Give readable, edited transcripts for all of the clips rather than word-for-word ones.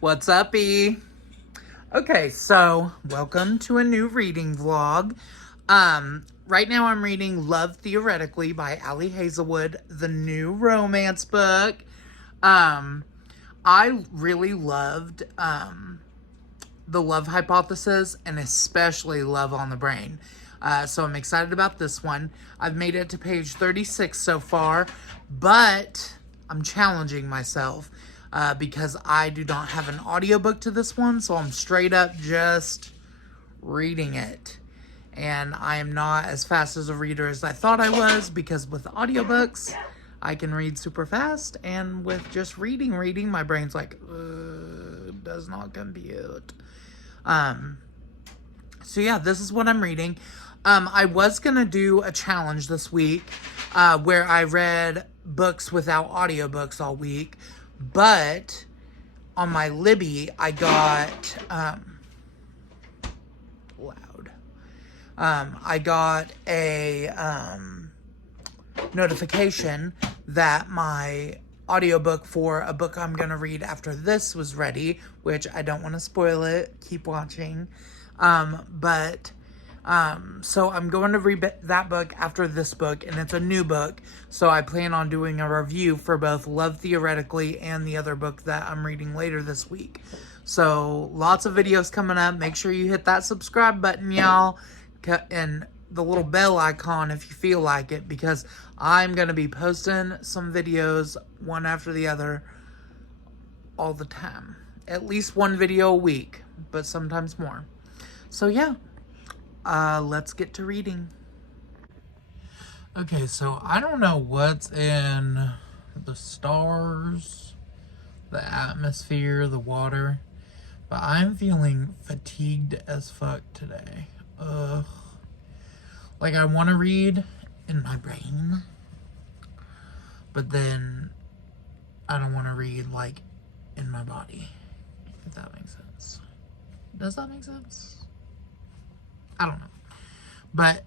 What's up, E? Okay, so welcome to a new reading vlog. Right now I'm reading Love Theoretically by Ali Hazelwood, the new romance book. I really loved The Love Hypothesis and especially Love on the Brain. So I'm excited about this one. I've made it to page 36 so far, but I'm challenging myself because I do not have an audiobook to this one, so I'm straight up just reading it. And I am not as fast as a reader as I thought I was, because with audiobooks, I can read super fast, and with just reading, my brain's like, does not compute. So yeah, this is what I'm reading. I was gonna do a challenge this week, where I read books without audiobooks all week, but on my Libby, I got, loud. I got a, notification that my audiobook for a book I'm gonna read after this was ready, which I don't want to spoil it. Keep watching. So I'm going to read that book after this book, and it's a new book, so I plan on doing a review for both Love Theoretically and the other book that I'm reading later this week. So lots of videos coming up. Make sure you hit that subscribe button, y'all, and the little bell icon if you feel like it, because I'm going to be posting some videos one after the other all the time. At least one video a week, but sometimes more. So yeah, let's get to reading. Okay, so I don't know what's in the stars, the atmosphere, the water, but I'm feeling fatigued as fuck today. Like, I want to read in my brain, but then I don't want to read, like, in my body, if that makes sense. Does that make sense? I don't know. But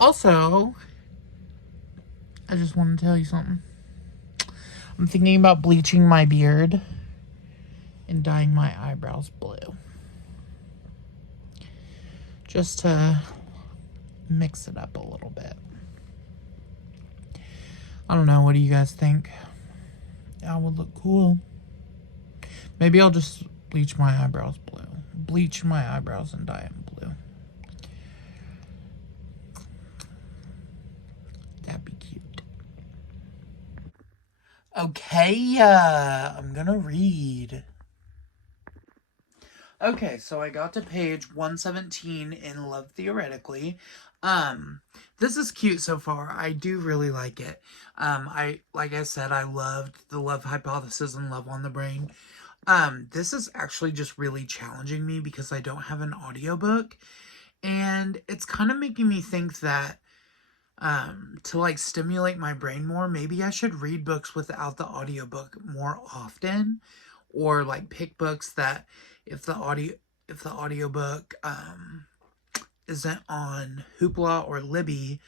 also, I just want to tell you something. I'm thinking about bleaching my beard and dyeing my eyebrows blue, just to mix it up a little bit. I don't know. What do you guys think? That would look cool. Maybe I'll just bleach my eyebrows blue. Bleach my eyebrows and dye them blue. That'd be cute. Okay, I'm gonna read. Okay, so I got to page 117 in Love Theoretically. This is cute so far. I do really like it. Like I said, I loved The Love Hypothesis and Love on the Brain. This is actually just really challenging me because I don't have an audiobook, and it's kind of making me think that, to like stimulate my brain more, maybe I should read books without the audiobook more often, or like pick books that if the audiobook isn't on Hoopla or Libby,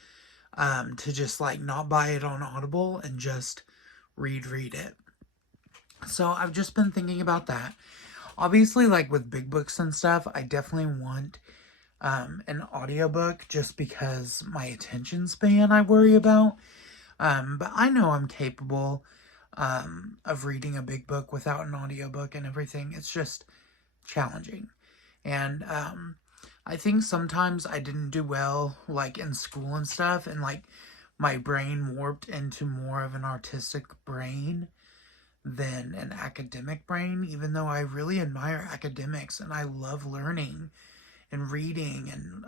to just like not buy it on Audible and just read it. So I've just been thinking about that. Obviously, like with big books and stuff, I definitely want an audiobook, just because my attention span I worry about. But I know I'm capable of reading a big book without an audiobook and everything. It's just challenging. And I think sometimes I didn't do well, like in school and stuff, and like my brain warped into more of an artistic brain than an academic brain, even though I really admire academics and I love learning and reading and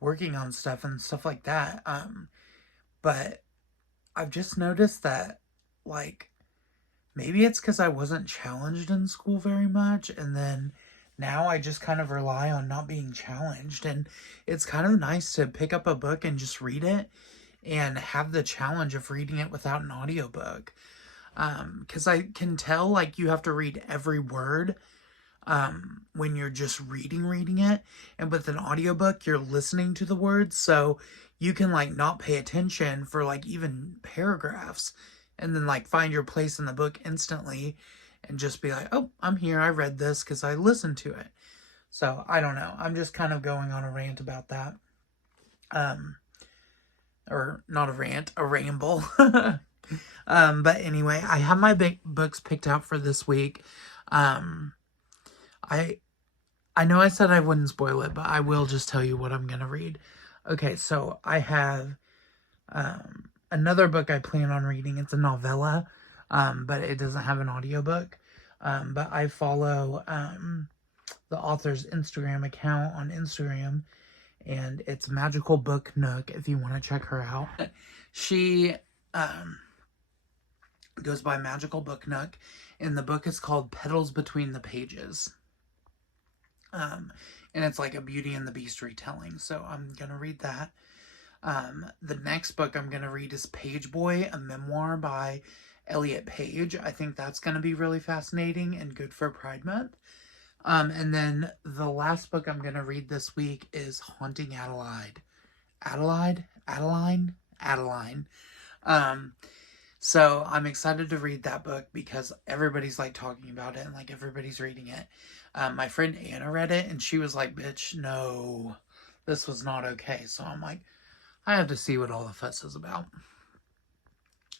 working on stuff and stuff like that. But I've just noticed that, like, maybe it's because I wasn't challenged in school very much, and then now I just kind of rely on not being challenged, and it's kind of nice to pick up a book and just read it and have the challenge of reading it without an audiobook. Because I can tell, like, you have to read every word when you're just reading it, and with an audiobook you're listening to the words, so you can like not pay attention for like even paragraphs, and then like find your place in the book instantly and just be like, oh, I'm here. I read this because I listened to it. So I don't know. I'm just kind of going on a rant about that. Or not a rant, a ramble. But anyway, I have my big books picked out for this week. Um, I know I said I wouldn't spoil it, but I will just tell you what I'm gonna read. Okay, so I have another book I plan on reading. It's a novella, but it doesn't have an audiobook. But I follow the author's Instagram account on Instagram, and it's Magical Book Nook if you want to check her out. She goes by Magical Book Nook, and the book is called Petals Between the Pages. And it's like a Beauty and the Beast retelling, so I'm gonna read that. The next book I'm gonna read is Page Boy, a memoir by Elliot Page. I think that's gonna be really fascinating and good for Pride Month. And then the last book I'm gonna read this week is Haunting Adelaide. Adeline. So I'm excited to read that book because everybody's like talking about it and like everybody's reading it. My friend Anna read it and she was like, bitch, no, this was not okay. So I'm like, I have to see what all the fuss is about.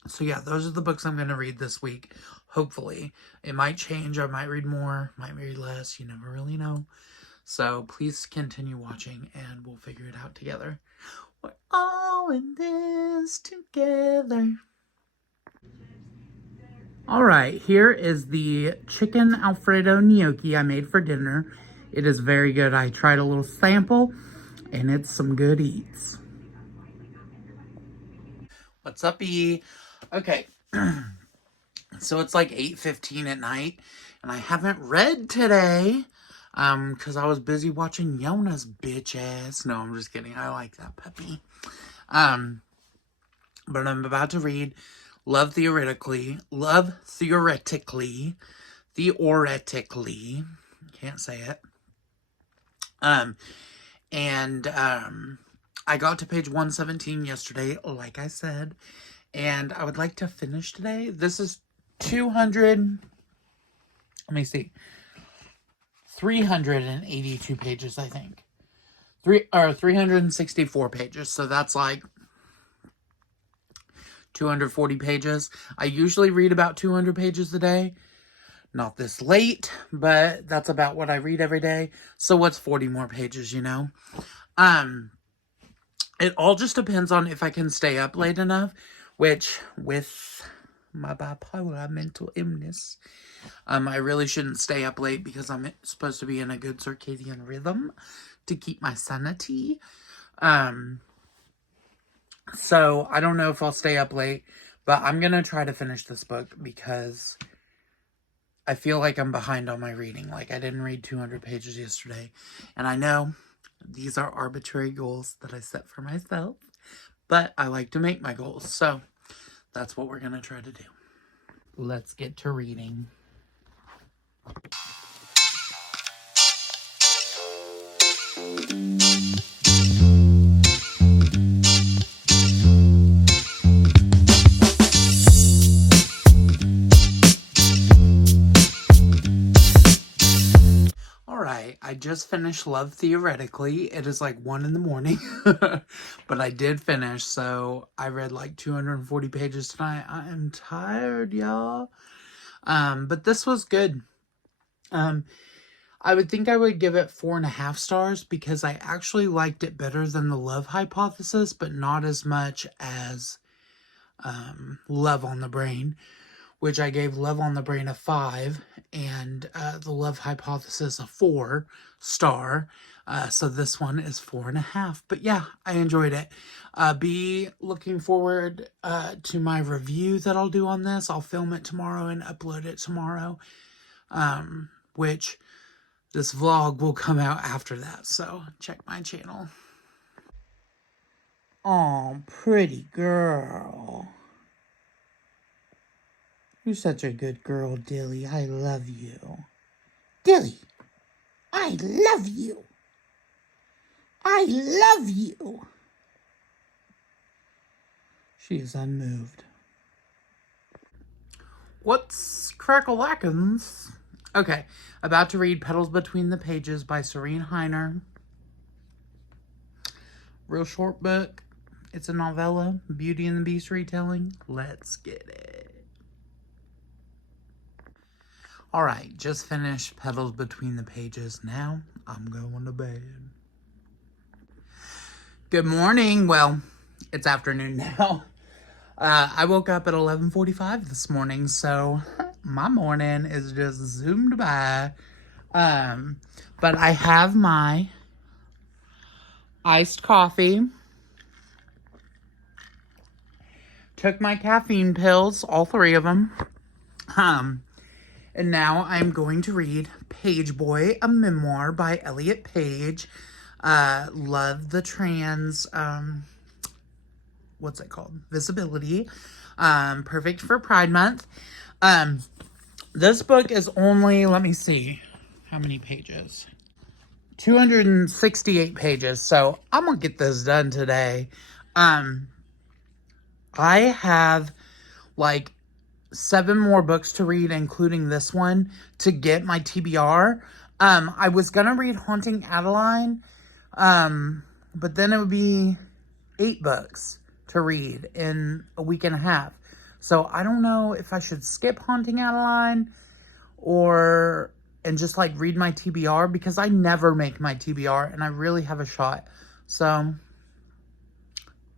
So yeah, those are the books I'm going to read this week. Hopefully. It might change. I might read more, might read less. You never really know. So please continue watching and we'll figure it out together. We're all in this together. Alright, here is the chicken Alfredo gnocchi I made for dinner. It is very good. I tried a little sample, and it's some good eats. What's up, E? Okay, so it's like 8:15 at night, and I haven't read today, because I was busy watching Yona's bitch ass. No, I'm just kidding. I like that puppy. But I'm about to read Love Theoretically, can't say it. I got to page 117 yesterday, like I said, and I would like to finish today. This is 382 pages, I think. 364 pages, so that's like 240 pages. I usually read about 200 pages a day. Not this late, but that's about what I read every day. So what's 40 more pages, you know? It all just depends on if I can stay up late enough, which with my bipolar mental illness, I really shouldn't stay up late because I'm supposed to be in a good circadian rhythm to keep my sanity. So I don't know if I'll stay up late, but I'm going to try to finish this book because I feel like I'm behind on my reading. Like I didn't read 200 pages yesterday. And I know these are arbitrary goals that I set for myself, but I like to make my goals. So that's what we're going to try to do. Let's get to reading. I just finished Love Theoretically. It is like 1 in the morning, but I did finish, so I read like 240 pages tonight. I am tired, y'all. But this was good. I would think I would give it 4.5 stars because I actually liked it better than The Love Hypothesis, but not as much as Love on the Brain, which I gave Love on the Brain a 5 and The Love Hypothesis a 4 star. So this one is 4.5. But yeah, I enjoyed it. Be looking forward to my review that I'll do on this. I'll film it tomorrow and upload it tomorrow, which this vlog will come out after that. So check my channel. Oh, pretty girl. You're such a good girl, Dilly. I love you. Dilly, I love you. I love you. She is unmoved. What's crackalackins? Okay, about to read Petals Between the Pages by Serene Heiner. Real short book. It's a novella, Beauty and the Beast retelling. Let's get it. Alright, just finished Petals Between the Pages. Now, I'm going to bed. Good morning. Well, it's afternoon now. I woke up at 11:45 this morning, so my morning is just zoomed by. But I have my iced coffee. Took my caffeine pills, all 3 of them. And now I'm going to read Page Boy, a memoir by Elliot Page. Love the trans, what's it called? Visibility. Perfect for Pride Month. This book is only, let me see, how many pages? 268 pages, so I'm gonna get this done today. I have, like, 7 more books to read, including this one, to get my TBR. I was gonna read Haunting Adeline, but then it would be 8 books to read in a week and a half. So I don't know if I should skip Haunting Adeline and just like read my TBR, because I never make my TBR and I really have a shot. So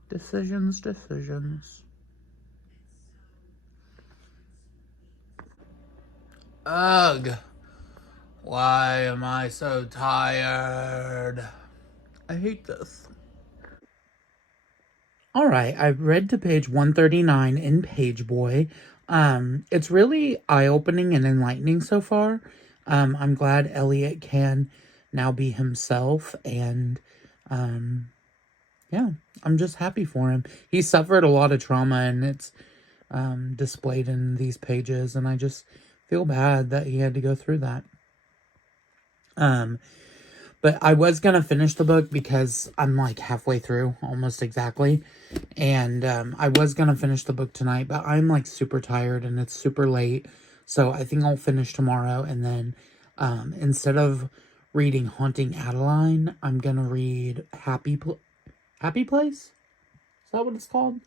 decisions. Ugh. Why am I so tired? I hate this. Alright, I've read to page 139 in Page Boy. It's really eye-opening and enlightening so far. I'm glad Elliot can now be himself, and yeah, I'm just happy for him. He suffered a lot of trauma, and it's displayed in these pages, and I just feel bad that he had to go through that. But I was going to finish the book because I'm like halfway through, almost exactly. And I was going to finish the book tonight, but I'm like super tired and it's super late. So I think I'll finish tomorrow. And then instead of reading Haunting Adeline, I'm going to read Happy Place? Is that what it's called?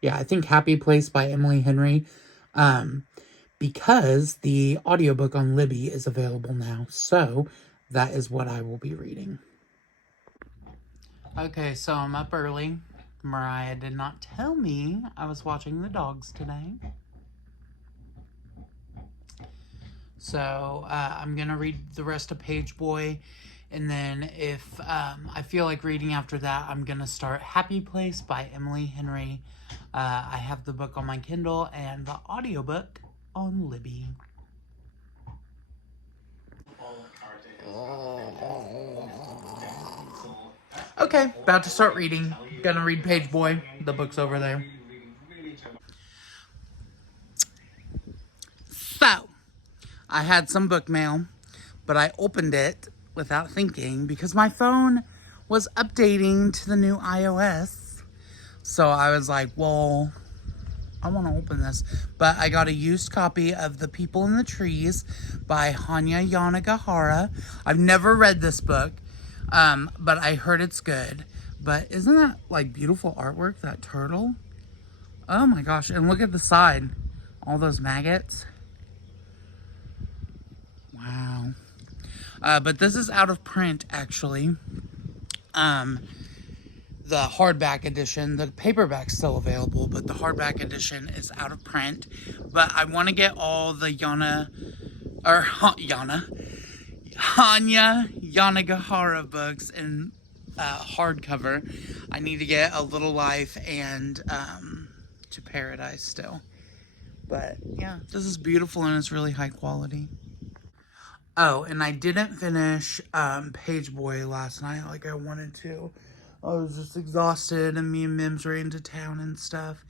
Yeah, I think Happy Place by Emily Henry. Because the audiobook on Libby is available now. So that is what I will be reading. Okay, so I'm up early. Mariah did not tell me I was watching the dogs today. So I'm going to read the rest of Page Boy. And then if I feel like reading after that, I'm going to start Happy Place by Emily Henry. I have the book on my Kindle and the audiobook on Libby. Okay, about to start reading. Gonna read Page Boy. The book's over there. So, I had some book mail, but I opened it without thinking because my phone was updating to the new iOS. So I was like, well, I want to open this. But I got a used copy of The People in the Trees by Hanya Yanagihara. I've never read this book, but I heard it's good. But isn't that like beautiful artwork, that turtle? Oh my gosh, and look at the side. All those maggots. Wow. But this is out of print, actually. The hardback edition, the paperback's still available, but the hardback edition is out of print. But I want to get all the Hanya Yanagihara books in hardcover. I need to get A Little Life and To Paradise still. But yeah, this is beautiful and it's really high quality. Oh, and I didn't finish Page Boy last night like I wanted to. I was just exhausted, and me and Mims were into town and stuff.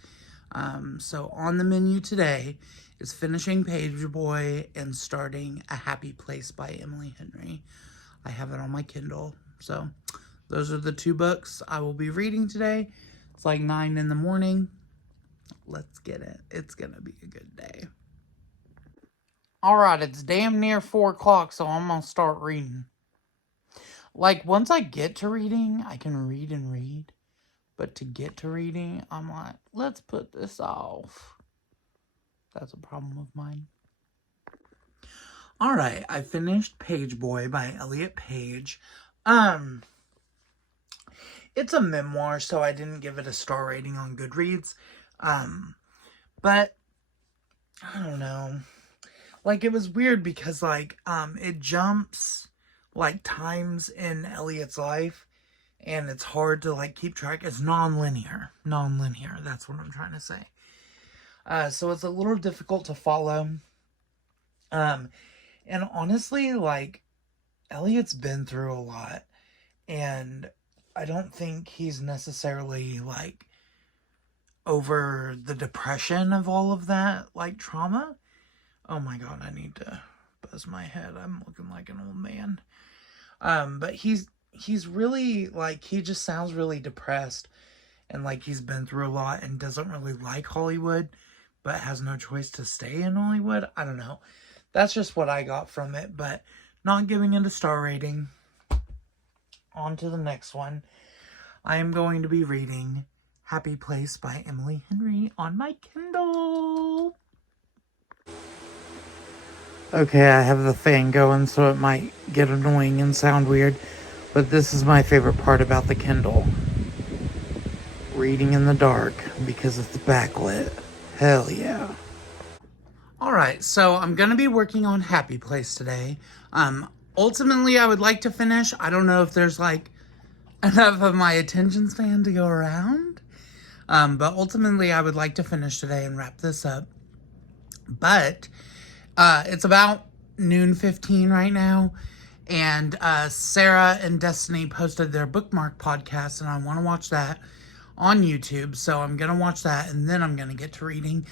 So on the menu today is finishing Page Boy and starting A Happy Place by Emily Henry. I have it on my Kindle. So those are the 2 books I will be reading today. It's like 9 in the morning. Let's get it. It's going to be a good day. Alright, it's damn near 4 o'clock, so I'm gonna start reading. Like, once I get to reading, I can read and read. But to get to reading, I'm like, let's put this off. That's a problem of mine. Alright, I finished Page Boy by Elliot Page. It's a memoir, so I didn't give it a star rating on Goodreads. But, I don't know. Like, it was weird because, like, it jumps, like, times in Elliot's life, and it's hard to, like, keep track. It's non-linear. Non-linear, that's what I'm trying to say. So it's a little difficult to follow. And honestly, like, Elliot's been through a lot, and I don't think he's necessarily, like, over the depression of all of that, like, trauma. Oh my god, I need to buzz my head. I'm looking like an old man. But he's really, like, he just sounds really depressed. And, like, he's been through a lot and doesn't really like Hollywood, but has no choice to stay in Hollywood. I don't know. That's just what I got from it, but not giving it a star rating. On to the next one. I am going to be reading Happy Place by Emily Henry on my Kindle. Okay, I have the fan going, so it might get annoying and sound weird, but this is my favorite part about the Kindle. Reading in the dark, because it's backlit. Hell yeah. Alright, so I'm going to be working on Happy Place today. Ultimately, I would like to finish. I don't know if there's, like, enough of my attention span to go around. But ultimately, I would like to finish today and wrap this up. But it's about noon 15 right now, and Sarah and Destiny posted their bookmark podcast, and I want to watch that on YouTube, so I'm going to watch that, and then I'm going to get to reading,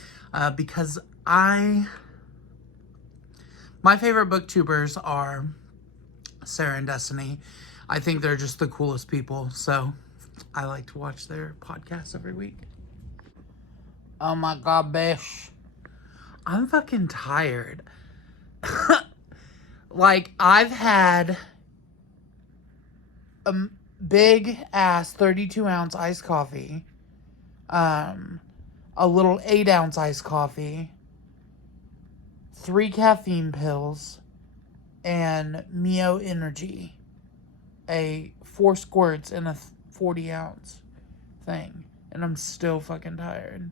because my favorite booktubers are Sarah and Destiny. I think they're just the coolest people, so I like to watch their podcasts every week. Oh my god, bish. I'm fucking tired. Like, I've had a big ass 32-ounce iced coffee, a little 8-ounce iced coffee, 3 caffeine pills, and Mio Energy, 4 squirts in a 40-ounce thing, and I'm still fucking tired.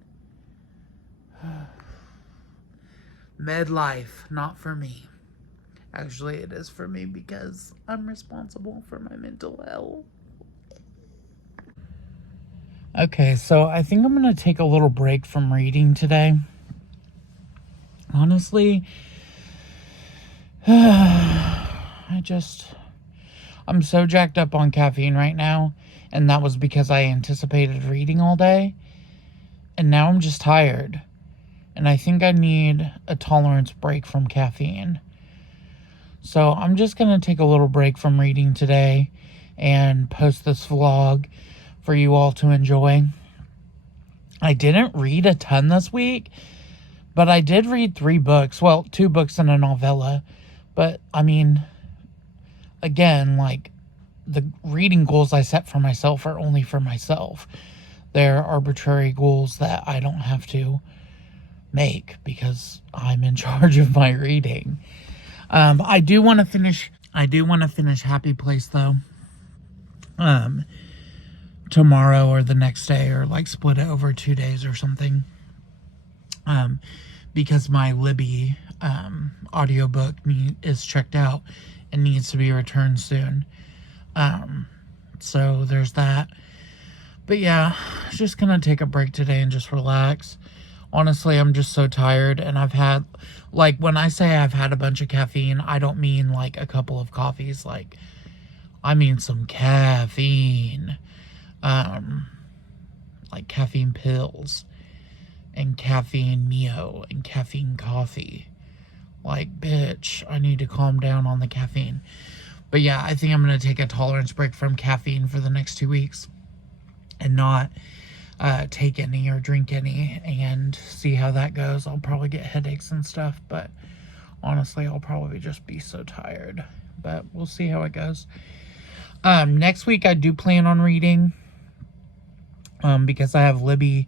Med life, not for me. Actually, it is for me because I'm responsible for my mental health. Okay, so I think I'm going to take a little break from reading today. Honestly, I'm so jacked up on caffeine right now, and that was because I anticipated reading all day, and now I'm just tired. And I think I need a tolerance break from caffeine. So I'm just going to take a little break from reading today and post this vlog for you all to enjoy. I didn't read a ton this week, but I did read 3 books. Well, 2 books and a novella. But, I mean, again, like, the reading goals I set for myself are only for myself. They're arbitrary goals that I don't have to make because I'm in charge of my reading. I do want to finish Happy Place though. Tomorrow or the next day, or like split it over 2 days or something. Because my Libby audiobook is checked out and needs to be returned soon. So there's that. But yeah, just gonna take a break today and just relax. Honestly, I'm just so tired, and I've had, like, when I say I've had a bunch of caffeine, I don't mean, like, a couple of coffees, like, I mean some caffeine, like caffeine pills, and caffeine Mio, and caffeine coffee. Like, bitch, I need to calm down on the caffeine. But yeah, I think I'm going to take a tolerance break from caffeine for the next 2 weeks, and not take any or drink any, and see how that goes. I'll probably get headaches and stuff, but Honestly, I'll probably just be so tired. But we'll see how it goes. Next week I do plan on reading. Because I have Libby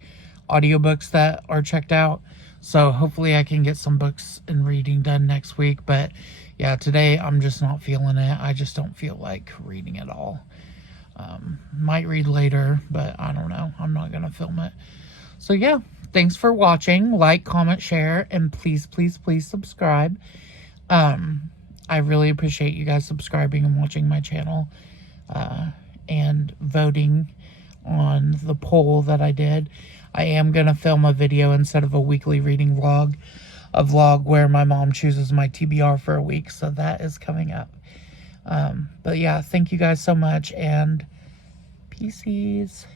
audiobooks that are checked out. So hopefully I can get some books and reading done next week. But yeah, today I'm just not feeling it. I just don't feel like reading at all. Might read later, but I don't know. I'm not going to film it. So yeah, thanks for watching. Like, comment, share, and please, please, please subscribe. I really appreciate you guys subscribing and watching my channel. And voting on the poll that I did. I am going to film a video instead of a weekly reading vlog. A vlog where my mom chooses my TBR for a week. So that is coming up. But yeah, thank you guys so much. And peace.